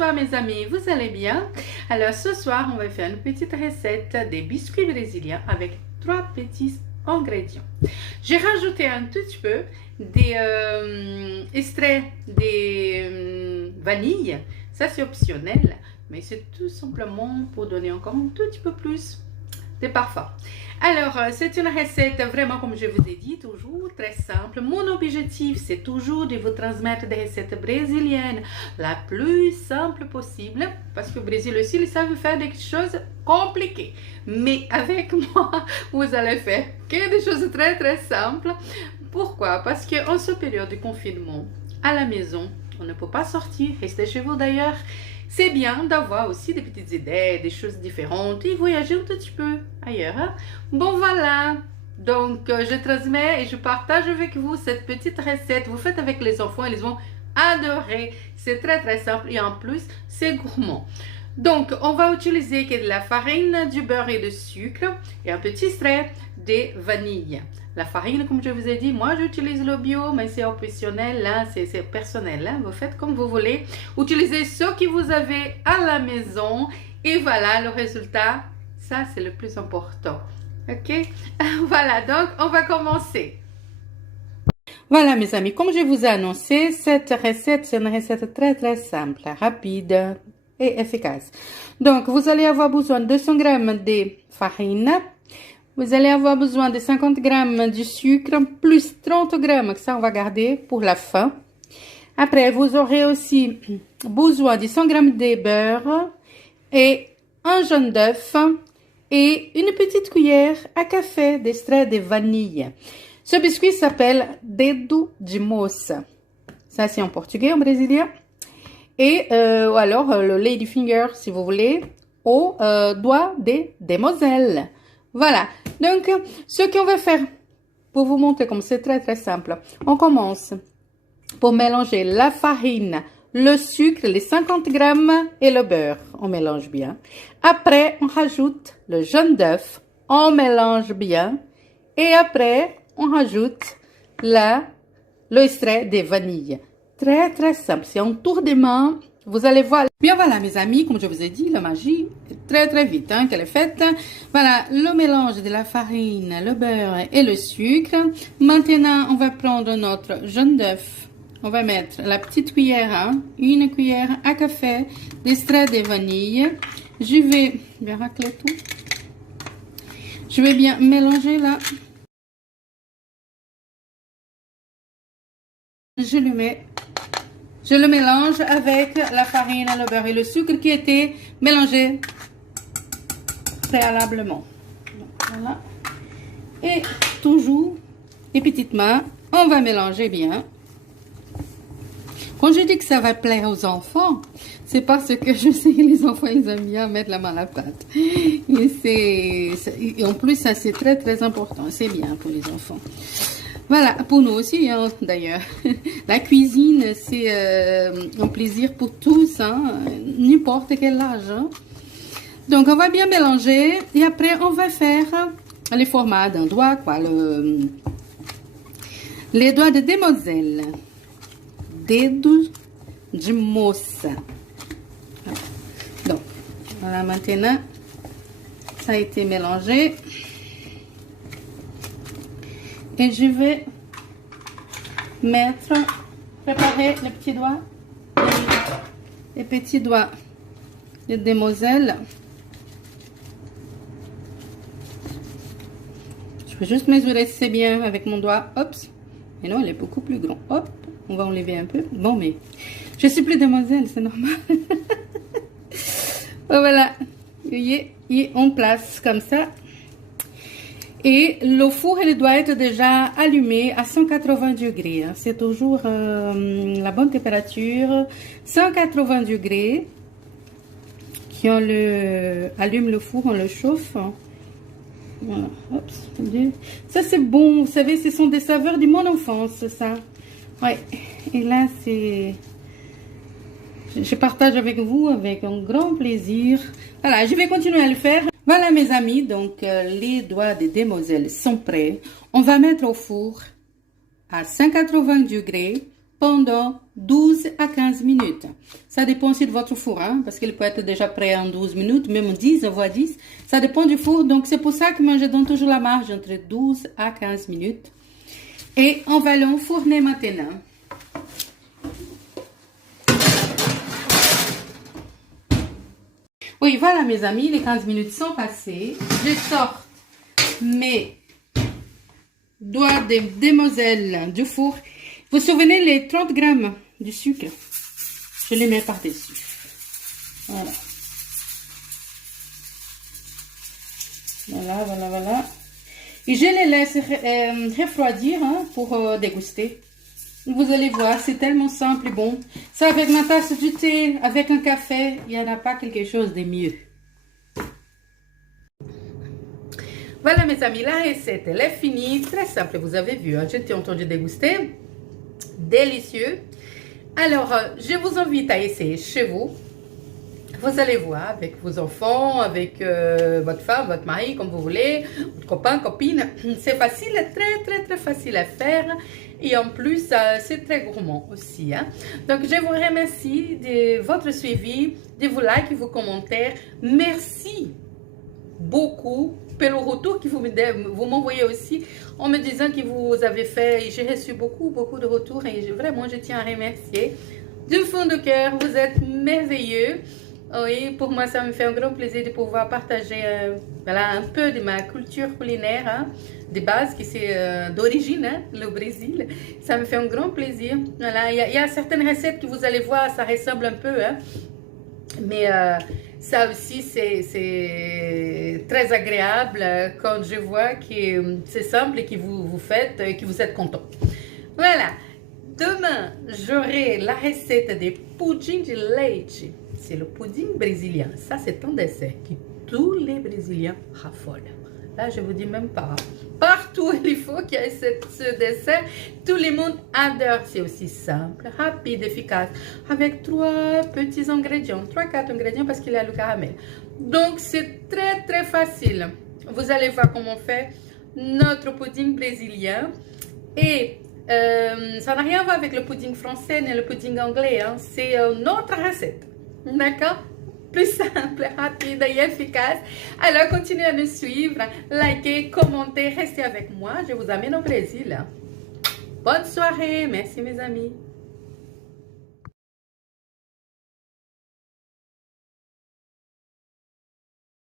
bonsoir mes amis, vous allez bien? Alors ce soir, on va faire une petite recette des biscuits brésiliens avec 3 petits ingrédients. J'ai rajouté un tout petit peu des extraits des vanilles, ça c'est optionnel, mais c'est tout simplement pour donner encore un tout petit peu plus de parfum. Alors, c'est une recette vraiment, comme je vous ai dit, toujours très simple. Mon objectif, c'est toujours de vous transmettre des recettes brésiliennes la plus simple possible, parce qu'au Brésil aussi, ils savent faire des choses compliquées. Mais avec moi, vous allez faire que des choses très très simples. Pourquoi? Parce qu'en cette période de confinement, à la maison, on ne peut pas sortir, rester chez vous d'ailleurs. C'est bien d'avoir aussi des petites idées, des choses différentes et voyager un tout petit peu ailleurs. Hein? Bon voilà, donc je transmets et je partage avec vous cette petite recette. Vous faites avec les enfants, ils vont adorer. C'est très très simple et en plus c'est gourmand. Donc on va utiliser de la farine, du beurre et du sucre et un petit extrait de vanille. La farine, comme je vous ai dit, moi j'utilise le bio, mais c'est optionnel, là, c'est personnel. Hein? Vous faites comme vous voulez. Utilisez ce que vous avez à la maison. Et voilà le résultat. Ça, c'est le plus important. Ok? Voilà, donc on va commencer. Voilà mes amis, comme je vous ai annoncé, cette recette, c'est une recette très très simple, rapide et efficace. Donc, vous allez avoir besoin de 200 g de farine. Vous allez avoir besoin de 50 g de sucre, plus 30 g, que ça on va garder pour la fin. Après, vous aurez aussi besoin de 100 g de beurre et un jaune d'œuf et une petite cuillère à café d'extrait de vanille. Ce biscuit s'appelle dedo de moça. Ça, c'est en portugais, en brésilien. Et ou alors le lady finger, si vous voulez, au doigt de demoiselle. Voilà, donc ce qu'on va faire, pour vous montrer comme c'est très très simple, on commence pour mélanger la farine, le sucre, les 50 g et le beurre, on mélange bien. Après, on rajoute le jaune d'œuf, on mélange bien. Et après, on rajoute l'extrait de vanille. Très très simple, c'est un tour de main. Vous allez voir. Bien voilà mes amis, comme je vous ai dit, la magie est très très vite qu'elle est faite. Voilà le mélange de la farine, le beurre et le sucre. Maintenant, on va prendre notre jaune d'œuf. On va mettre la petite cuillère, une cuillère à café d'extrait de vanille. Je vais bien racler tout. Je vais bien mélanger là. Je le mélange avec la farine, le beurre et le sucre qui était mélangé préalablement. Donc, voilà. Et toujours, les petites mains, on va mélanger bien. Quand je dis que ça va plaire aux enfants, c'est parce que je sais que les enfants, ils aiment bien mettre la main à la pâte. Et en plus, ça c'est très très important. C'est bien pour les enfants. Voilà, pour nous aussi, hein, d'ailleurs. La cuisine, c'est un plaisir pour tous, hein, n'importe quel âge. Hein. Donc, on va bien mélanger et après, on va faire les formats d'un doigt, quoi, les doigts de demoiselle. Dedo de moça. Donc, voilà, maintenant, ça a été mélangé. Et je vais préparer les petits doigts, les petits doigts de demoiselle. Je vais juste mesurer si c'est bien avec mon doigt. Hop. Et non, elle est beaucoup plus grande. Hop. On va enlever un peu. Bon, mais je suis plus demoiselle, c'est normal. Voilà. Et on place comme ça. Et le four, il doit être déjà allumé à 180 degrés. C'est toujours la bonne température. 180 degrés. Qui on allume le four, on le chauffe. Voilà. Hop, ça, c'est bon. Vous savez, ce sont des saveurs de mon enfance, ça. Ouais. Et là, c'est... Je partage avec vous avec un grand plaisir. Voilà, je vais continuer à le faire. Voilà mes amis, donc les doigts de demoiselle sont prêts. On va mettre au four à 180 degrés pendant 12 à 15 minutes. Ça dépend aussi de votre four, hein, parce qu'il peut être déjà prêt en 12 minutes, même 10, voire 10. Ça dépend du four, donc c'est pour ça que moi je donne toujours la marge entre 12 à 15 minutes. Et on va l'enfourner maintenant. Oui, voilà mes amis, les 15 minutes sont passées. Je sors mes doigts de demoiselle du four. Vous vous souvenez les 30 grammes de sucre? Je les mets par-dessus. Voilà. Voilà, voilà, voilà. Et je les laisse refroidir hein, pour déguster. Vous allez voir, c'est tellement simple et bon. Ça avec ma tasse de thé, avec un café, il n'y en a pas quelque chose de mieux. Voilà mes amis, la recette elle est finie. Très simple, vous avez vu, hein, j'étais entendu déguster. Délicieux. Alors, je vous invite à essayer chez vous. Vous allez voir avec vos enfants, avec votre femme, votre mari, comme vous voulez, votre copain, copine. C'est facile, très facile à faire. Et en plus, c'est très gourmand aussi. Hein. Donc, je vous remercie de votre suivi, de vos likes, vos commentaires. Merci beaucoup pour le retour que vous m'envoyez aussi en me disant que vous avez fait. J'ai reçu beaucoup de retours et vraiment, je tiens à remercier du fond de cœur. Vous êtes merveilleux. Oui, pour moi, ça me fait un grand plaisir de pouvoir partager voilà, un peu de ma culture culinaire hein, de base, qui c'est d'origine, hein, le Brésil. Ça me fait un grand plaisir. Voilà, il y a certaines recettes que vous allez voir, ça ressemble un peu, hein, mais ça aussi, c'est très agréable quand je vois que c'est simple et que vous faites et que vous êtes content. Voilà. Demain, j'aurai la recette des pudim de leite. C'est le pudim brésilien. Ça, c'est un dessert que tous les Brésiliens raffolent. Là, je vous dis même pas. Partout il faut qu'il y ait ce dessert. Tout le monde adore. C'est aussi simple, rapide, efficace. Avec 3 petits ingrédients. 3-4 ingrédients parce qu'il y a le caramel. Donc, c'est très facile. Vous allez voir comment on fait notre pudim brésilien. Et ça n'a rien à voir avec le pudding français ni le pudding anglais. Hein. C'est une autre recette. D'accord? Plus simple, rapide et efficace. Alors, continuez à nous suivre, likez, commentez, restez avec moi. Je vous amène au Brésil. Bonne soirée. Merci mes amis.